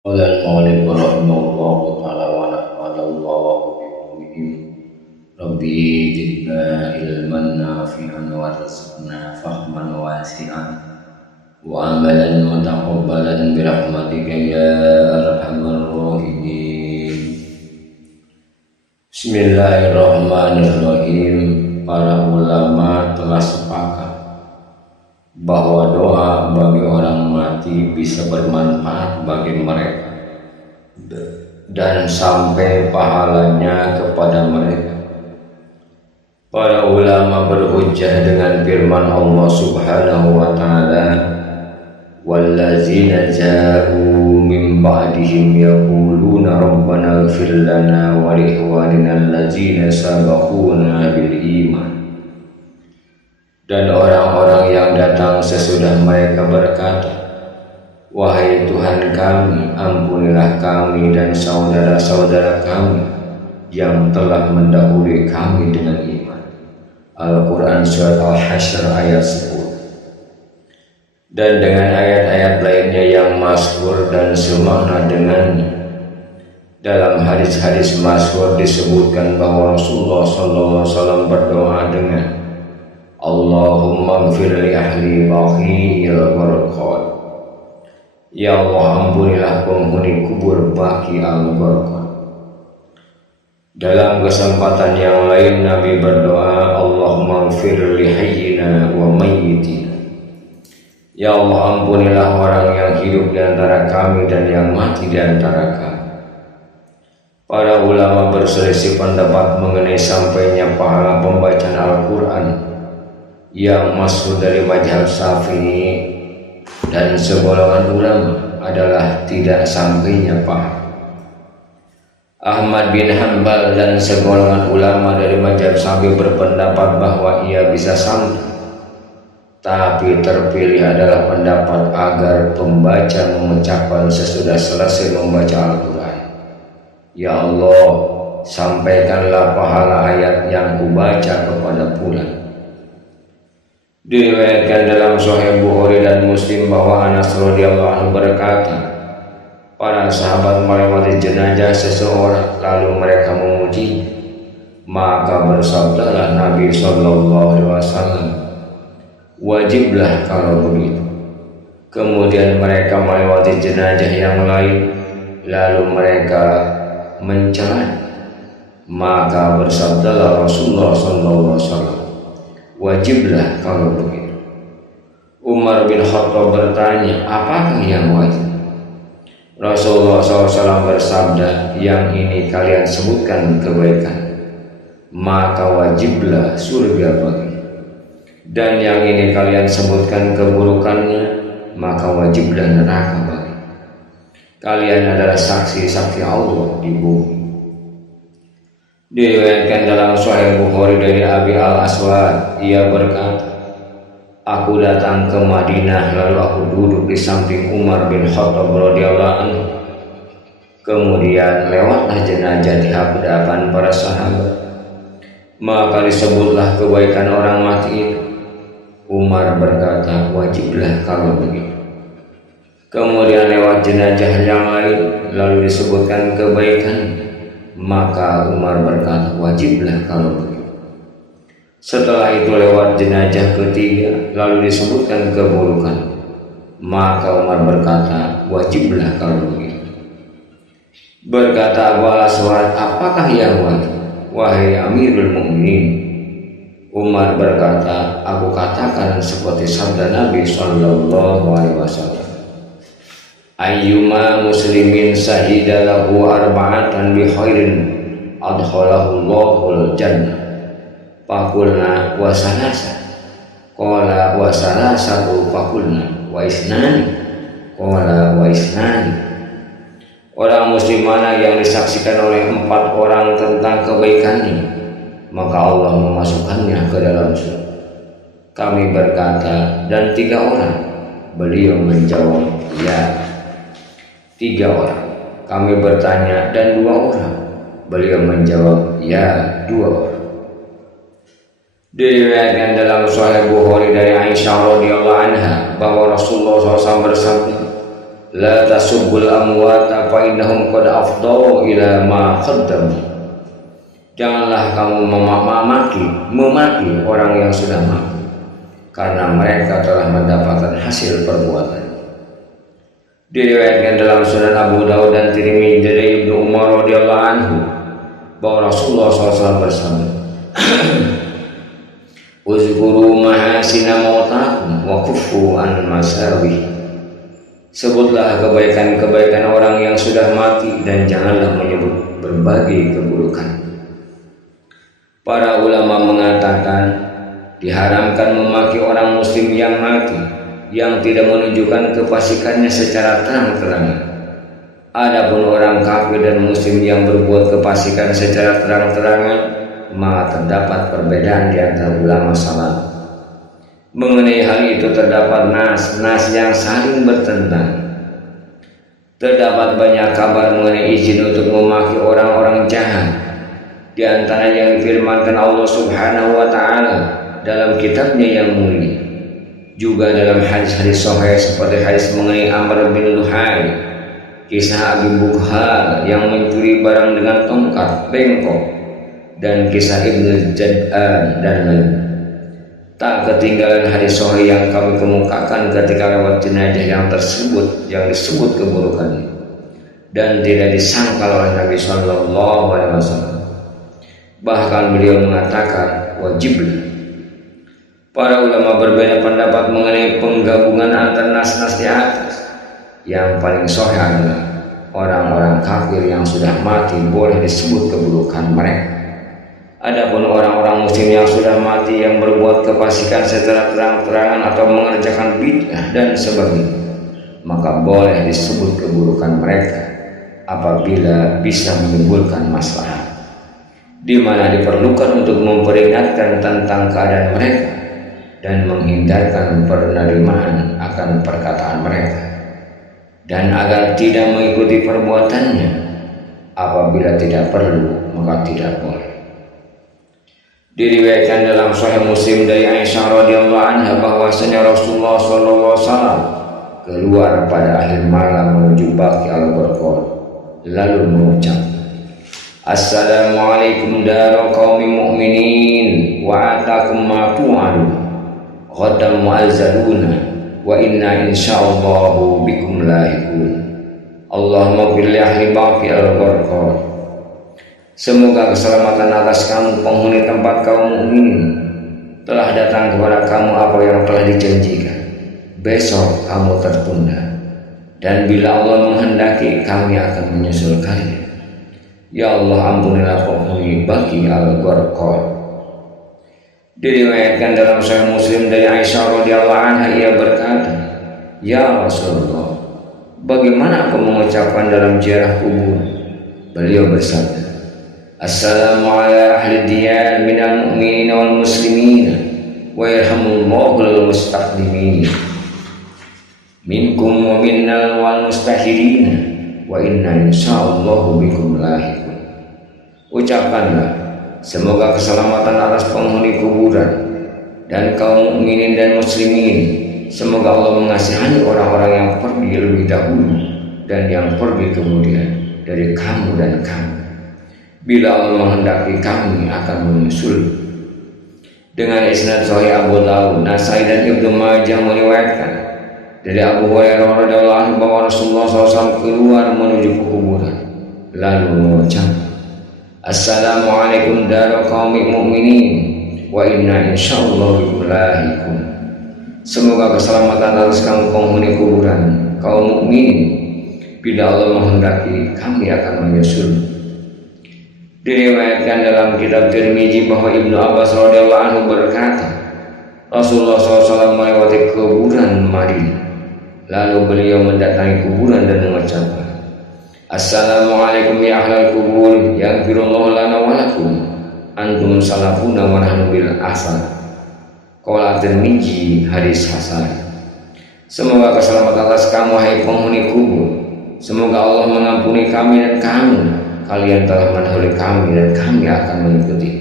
قال المؤلف رحمه الله تعالى ونفعل الله بقولهم ربي زدنا علما نافعا وارزقنا فهما واسعا وعملا متقبلا برحمتك يا أرحم الراحمين. Bismillahirrahmanirrahim. Para ulama telah sepakat bahwa doa bagi orang mati bisa bermanfaat bagi mereka dan sampai pahalanya kepada mereka. Para ulama berhujjah dengan firman Allah Subhanahu wa taala, "Wallazina ja'u min ba'dihim yaquluna rabbana ighfir lana wa li ikhwanina allazina sabaquna bil iman." Dan orang-orang yang datang sesudah mereka berkata, "Wahai Tuhan kami, ampunilah kami dan saudara-saudara kami yang telah mendahului kami dengan iman." Al-Quran Surat Al-Hasyr ayat 10. Dan dengan ayat-ayat lainnya yang masyhur dan semakna dengannya. Dalam hadis-hadis masyhur disebutkan bahwa Rasulullah SAW berdoa dengan Allahumma ighfir li ahli baqiyil gharqad. Ya Allah, ampunilah penghuni kubur Baqi al-Gharqad. Dalam kesempatan yang lain Nabi berdoa, Allahumma ighfir li hayyina wa mayyitina. Ya Allah, ampunilah orang yang hidup di antara kami dan yang mati di antara kami. Para ulama berselisih pendapat mengenai sampainya pahala pembacaan Al-Quran yang masyhur dari mazhab Syafi'i dan segolongan ulama adalah tidak sampainya pahala. Ahmad bin Hanbal dan segolongan ulama dari mazhab Syafi'i berpendapat bahwa ia bisa sampai, tapi terpilih adalah pendapat agar pembaca mengucapkan sesudah selesai membaca Al-Quran, "Ya Allah, sampaikanlah pahala ayat yang kubaca kepada fulan." Diriwayatkan dalam Sahih Bukhari dan Muslim bahwa Anas radhiyallahu anhu berkata, para sahabat melewati jenazah seseorang lalu mereka memuji, maka bersabdalah Nabi SAW, "Wajiblah kalau begitu." Kemudian mereka melewati jenazah yang lain lalu mereka mencela, maka bersabdalah Rasulullah SAW, "Wajiblah kalau begitu." Umar bin Khattab bertanya, "Apakah yang wajib?" Rasulullah SAW bersabda, "Yang ini kalian sebutkan kebaikan, maka wajiblah surga bagi. Dan yang ini kalian sebutkan keburukannya, maka wajiblah neraka bagi. Kalian adalah saksi-saksi Allah di bumi." Diriwayatkan dalam Sahih Bukhari dari Abi Al-Aswad, ia berkata, "Aku datang ke Madinah lalu aku duduk di samping Umar bin Khattab radhiyallahu anhu. Kemudian lewatlah jenazah di hadapan para sahabat. Maka disebutlah kebaikan orang mati itu. Umar berkata, wajiblah kalau begitu. Kemudian lewat jenazah yang lain lalu disebutkan kebaikan. Maka Umar berkata, wajiblah kalau begitu. Setelah itu lewat jenazah ketiga lalu disebutkan keburukan. Maka Umar berkata, wajiblah kalau begitu. Berkata Abu Al-Aswad, "Apakah yang wajib, wahai Amirul Mukminin?" Umar berkata, "Aku katakan seperti sabda Nabi SAW, ayyuma muslimin sahida lahu arba'atan bi khairin adkhalahu Allahul jannah. Fakulna wa salasa." Qala wa salasatu fakulna wa isnani. Qala wa isnani. Orang muslim mana yang disaksikan oleh 4 orang tentang kebaikannya, maka Allah memasukkannya ke dalam surga. Kami berkata, dan 3 orang. Beliau menjawab, ya. 3 orang. Kami bertanya, dan 2 orang. Beliau menjawab, ya, 2 orang. Diriwayatkan dalam Sahih Bukhari dari Aisyah radhiyallahu anha bahwa Rasulullah SAW bersabda, la tasubbul amwata fa innahum qad afdaw ila ma qaddamu. Janganlah kamu memaki orang yang sudah mati, karena mereka telah mendapatkan hasil perbuatan. Diriwayatkan dalam Sunan Abu Dawud dan Tirmidzi dari Ibnu Umar radhiyallahu anhu bahwa Rasulullah SAW bersabda, "Uzkuru mahasina mautakum wa kuffu an masawi." Sebutlah kebaikan-kebaikan orang yang sudah mati dan janganlah menyebut berbagai keburukan. Para ulama mengatakan diharamkan memaki orang muslim yang mati yang tidak menunjukkan kefasikannya secara terang-terangan. Adapun orang kafir dan muslim yang berbuat kefasikan secara terang-terangan, maka terdapat perbedaan di antara ulama salaf. Mengenai hal itu terdapat nas yang saling bertentang. Terdapat banyak kabar mengenai izin untuk memaki orang-orang jahat. Di antaranya yang difirmankan Allah Subhanahu wa taala dalam kitabnya yang mulia. Juga dalam hadis-hadis sahih seperti hadis mengenai Amr bin Luhai, kisah Abi Bukhar yang mencuri barang dengan tongkat bengkok, dan kisah Ibnu Jad'an dan lain. Tak ketinggalan hadis sahih yang kami kemukakan ketika lewat jenazah yang disebut keburukannya dan tidak disangkal oleh Nabi Sallallahu Alaihi Wasallam. Bahkan beliau mengatakan wajiblah. Para ulama berbeda pendapat mengenai penggabungan antara nas-nas di atas. Yang paling sahih adalah orang-orang kafir yang sudah mati boleh disebut keburukan mereka. Adapun orang-orang muslim yang sudah mati yang berbuat kefasikan secara terang-terangan atau mengerjakan bid'ah dan sebagainya, maka boleh disebut keburukan mereka apabila bisa menimbulkan maslahat, di mana diperlukan untuk memperingatkan tentang keadaan mereka dan menghindarkan penerimaan akan perkataan mereka, dan agar tidak mengikuti perbuatannya. Apabila tidak perlu, maka tidak boleh. Diriwayatkan dalam Sahih Muslim dari Aisyah radhiyallahu anha bahwasanya Rasulullah sallallahu alaihi wasallam keluar pada akhir malam menuju Baqi al-Gharqad, lalu mengucap, "Assalamualaikum daru qaumin mu'minin wa atakum ma tu'adu ghadan mu'azzaluna wa inna insyaallahu bikum lahiqun. Allahumma fil ahli Baqi al-Gharqad." Semoga keselamatan atas kamu penghuni tempat kaum mukminin. Telah datang kepada kamu apa yang telah dijanjikan. Besok kamu tertunda, dan bila Allah menghendaki kami akan menyusul kalian. Ya Allah, ampunilah penghuni Baqi al-Gharqad. Diriwayatkan dalam Sahih Muslim dari Aisyah radhiyallahu anha, ia berkata, "Ya Rasulullah, bagaimana aku mengucapkan dalam ziarah kubur?" Beliau bersabda, "Assalamu ala ahli diyar minal mu'minin wal muslimin wa yarhamullahu lil mustaqdimin minkum wa minnal wal mustahirin wa inna insyaallahu bikum lahiqun." Ucapkanlah, semoga keselamatan atas penghuni kuburan dan kaum mukminin dan muslimin. Semoga Allah mengasihani orang-orang yang pergi lebih dahulu dan yang pergi kemudian dari kamu dan kami. Bila Allah menghendaki kami akan menyusul. Dengan isnad sahih Abu Dawud, Nasai dan Ibnu Majah meriwayatkan dari Abu Hurairah radhiyallahu anhu bahwa Rasulullah SAW keluar menuju ke kuburan lalu mengucap, "Assalamualaikum daru qaumin mu'minin wa inna insyaallahu bikum lahiqun." Semoga keselamatan atas kamu penghuni kuburan kaum mukminin. Bila Allah menghendaki kami akan menyusul. Diriwayatkan dalam kitab Tirmidzi bahwa Ibnu Abbas radhiyallahu anhu berkata, Rasulullah SAW melewati kuburan Madinah, lalu beliau mendatangi kuburan dan mengucapkan, "Assalamualaikum ya ahlal kubur, yaghfirullahu lana wa lakum, antum salafuna wa nahnu bil asar." Qala Tirmidzi, hadis hasan. Semoga keselamatan atas kamu hai penghuni kubur. Semoga Allah mengampuni kami dan kamu. Kalian telah mendahului kami dan kami akan mengikuti.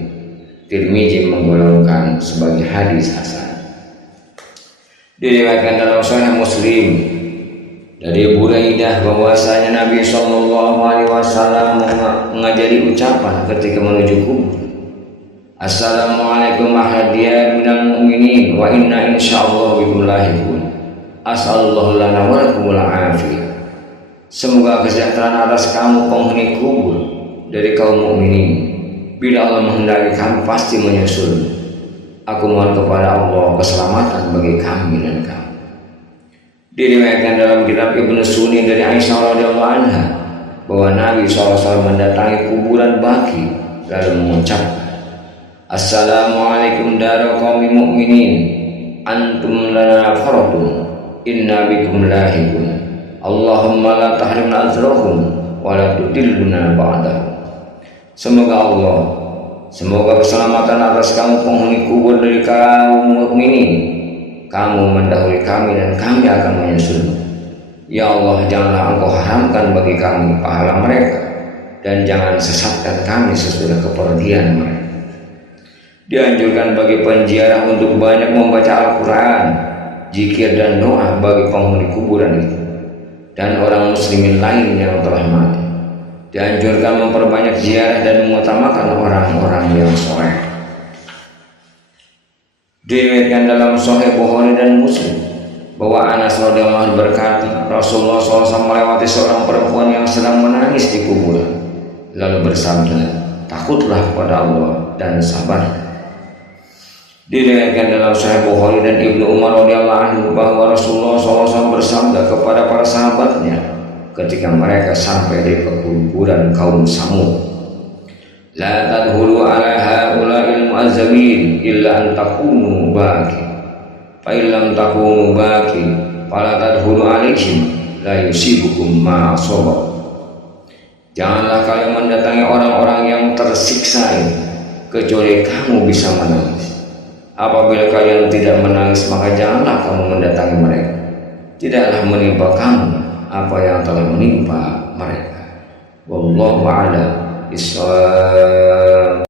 Tirmidzi menggolongkan sebagai hadis hasan. Diriwayatkan dalam Sahih Muslim Dari Buraidah bahwasanya Nabi Shallallahu Alaihi Wasallam mengajari ucapan ketika menuju kubur. Assalamualaikum ahadiya minal mu'minin wa inna insyaallah bikum lahiqun. As'alullahu lana wa lakumul afiyah. Semoga kesejahteraan atas kamu penghuni kubur dari kaum mukminin. Bila Allah menghendaki kami pasti menyusul. Aku mohon kepada Allah keselamatan bagi kami dan kamu. Diriwayatkan dalam kitab Ibnu Sunni dari Aisyah radhiyallahu anha bahwa Nabi SAW mendatangi kuburan Baqi lalu mengucapkan, Assalamualaikum dara qaumil mu'minin antum lana faradun inna bikum lahiqun Allahumma la tahrimna ajrahum wa la tudilluna ba'dahu. Semoga keselamatan atas kamu penghuni kubur dari kaum mukminin. Kamu mendahului kami dan kami akan menyusul. Ya Allah, janganlah Engkau haramkan bagi kami pahala mereka dan jangan sesatkan kami sesudah kepergian mereka. Dianjurkan bagi penziarah untuk banyak membaca Al-Quran, zikir dan doa bagi penghuni kuburan itu dan orang muslimin lain yang telah mati. Dianjurkan memperbanyak ziarah dan mengutamakan orang-orang yang soleh. Diriwayatkan dalam Sahih Bukhari dan Muslim bahwa Anas radhiyallahu anhu berkata, Rasulullah SAW melewati seorang perempuan yang sedang menangis di kuburan, lalu bersabda, takutlah kepada Allah dan sabar. Diriwayatkan dalam Sahih Bukhari dan Ibnu Umar radhiyallahu anhu bahwa Rasulullah SAW bersabda kepada para sahabatnya ketika mereka sampai di kuburan kaum Samud, La tadhulu ala haula'il mu'azzabin illa an takunu baqi. Fa illam takunu baqi fala tadhulu alaihim la yusibukum ma asaba. Janganlah kalian mendatangi orang-orang yang tersiksa ini kecuali kamu bisa menangis. Apabila kalian tidak menangis maka janganlah kamu mendatangi mereka. Tidaklah menimpa kamu apa yang telah menimpa mereka. Wallahu a'lam bishawab.